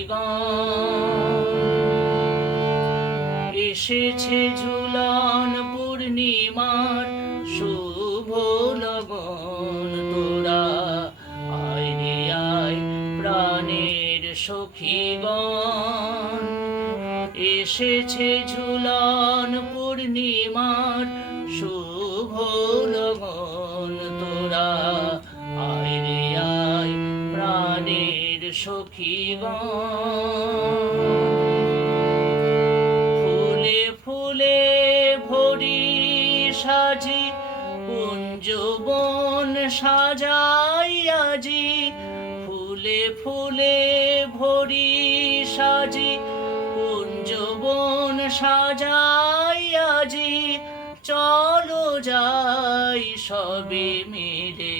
সখীগণ। এসেছে ঝুলন পূর্ণিমার শুভ লগন, তোরা আয় রে আয় প্রাণের সখীগণ। এসেছে ঝুলন পূর্ণিমার শুভ লগন, তোরা আয় রে আয় প্রাণের সখীগণ। ফুলে ফুলে ভরি সাজি কুঞ্জবন সাজাই আজি, ফুলে ফুলে ভরি সাজি কুঞ্জবন সাজাই আজি। চলো যাই সবে মিলে,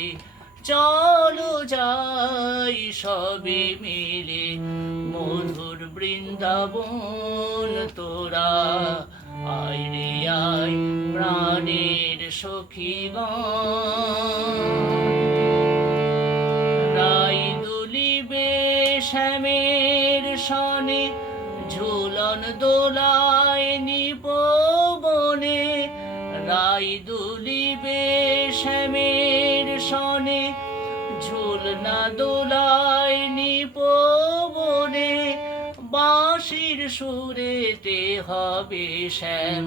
চলো যাই সবে মিলে মধুর বৃন্দাবন, তোরা আয় রে আয় প্রাণের সখীগণ। রাই দুলিবে শ্যামের সনে ঝুলন দোলায় নিপবনে, রাই দুলিবে শ্যামের সনে ঝুলনা দোলায় নিপবনে। বাঁশির সুরেতে হবে শ্যাম,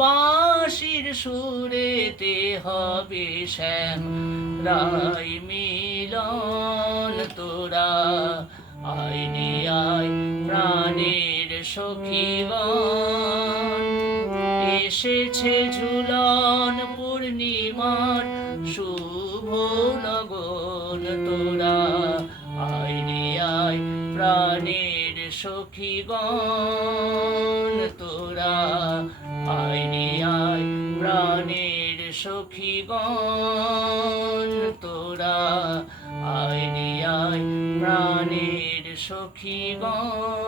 বাঁশির সুরেতে হবে শ্যাম রাই মিলন, তোরা আয় রে আয় প্রাণের সখীগণ। এসেছে ঝুলন পূর্ণিমার শুভ লগন, তোরা আয় রে আয় প্রাণের সখীগণ, তোরা আয় রে আয় প্রাণের সখীগণ, তোরা আয় রে আয় প্রাণের সখীগণ।